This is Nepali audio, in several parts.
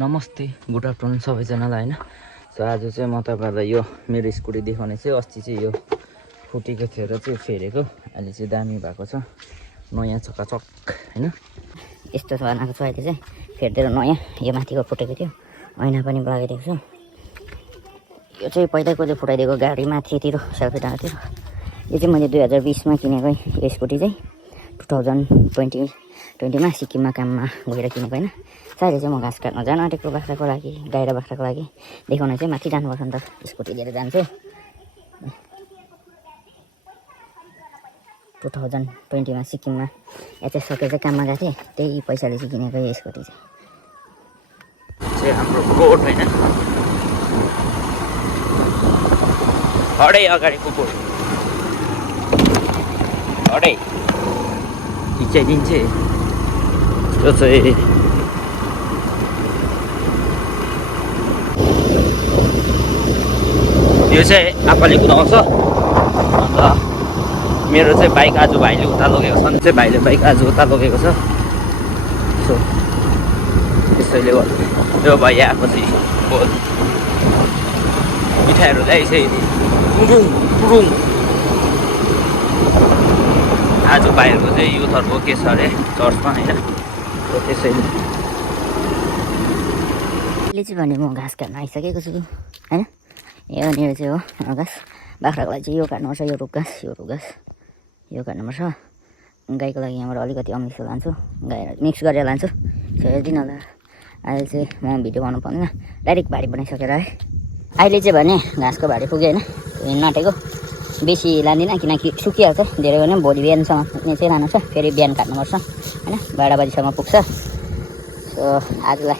नमस्ते गुड आफ्टरनुन सबैजनालाई होइन। सो आज चाहिँ म तपाईँहरूलाई यो मेरो स्कुटी देखाउने चाहिँ अस्ति चाहिँ यो फुटेको थियो र चाहिँ फेरेको अहिले चाहिँ दामी भएको छ, नयाँ चकाचक होइन। यस्तो बनाएको छु अहिले चाहिँ फेर्दै नयाँ। यो माथिको फुटेको थियो, ऐना पनि लगाइदिएको छु। यो चाहिँ पहिल्यैको चाहिँ फुटाइदिएको गाडी माथितिर सेल्फी डाँडातिर। यो चाहिँ मैले 2020मा किनेको यो स्कुटी चाहिँ 2020मा सिक्किममा काममा गएर किनेको होइन। अहिले चाहिँ म घाँस काट्न जानु आँटेको बाख्राको लागि, गाई र बाख्राको लागि देखाउन चाहिँ माथि जानुपर्छ नि त। स्कुटी लिएर जान्छु। 2020मा सिक्किममा एचएस सकेर चाहिँ काममा गएको थिएँ, त्यही पैसाले चाहिँ किनेको यो स्कुटी चाहिँ हाम्रो कोट होइन। हडै अगाडि कुकुर हडै खिचाइदिन्छ। यो चाहिँ यो चाहिँ आप्पाले कुदाउँछ। अन्त मेरो चाहिँ बाइक आज भाइले उता लगेको छ, चाहिँ भाइले बाइक आज उता लगेको छ। सो त्यसैले गर्दा यो भाइ आएपछि मिठाईहरू ल्याइछ पुरुङ पुरुङ। आज भाइहरूको चाहिँ युथहरूको के छ अरे चर्चमा होइन। त्यसैले अहिले चाहिँ भने म घाँस काट्न आइसकेको छु होइन। यहाँनिर चाहिँ हो घाँस, बाख्राको लागि चाहिँ यो काट्नुपर्छ, यो रुख घाँस यो काट्नुपर्छ। गाईको लागि यहाँबाट अलिकति अमिसो लान्छु, गाई मिक्स गरेर लान्छु। हेरिदिनु होला। अहिले चाहिँ म भिडियो बनाउनु पाउँदैन, डाइरेक्ट भाडी बनाइसकेर है। अहिले चाहिँ भने घाँसको भाडी पुग्यो होइन, नटेको बेसी लाँदिनँ किनकि सुकिहाल्छ धेरै भने। भोलि बिहानसम्म चाहिँ लानु छ, फेरि बिहान काट्नुपर्छ होइन, 12 बजीसम्म पुग्छ। सो आजलाई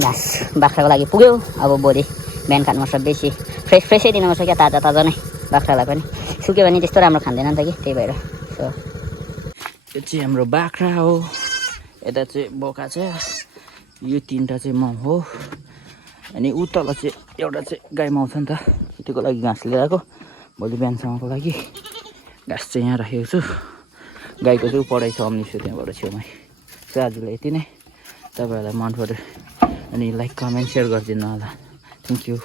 घाँस बाख्राको लागि पुग्यो। अब भोलि बिहान काट्नुपर्छ, बेसी फ्रेसै दिनुपर्छ क्या, ताजा नै बाख्रालाई पनि। सुक्यो भने त्यस्तो राम्रो खाँदैन नि त कि, त्यही भएर। सो यो चाहिँ हाम्रो बाख्रा हो, यता चाहिँ बोका छ, यो तिनवटा चाहिँ माउ हो। अनि उतल चाहिँ एउटा चाहिँ गाई माउछ नि त, त्योको लागि घाँस लिएर आएको। भोलि बिहानसम्मको लागि घाँस चाहिँ यहाँ राखेको छु। गाईको चाहिँ पढाइ छ अम्निसो त्यहाँबाट छेउमै। सो आजलाई यति नै। तपाईँहरूलाई मन पऱ्यो अनि लाइक कमेन्ट सेयर गरिदिनु होला। Thank you.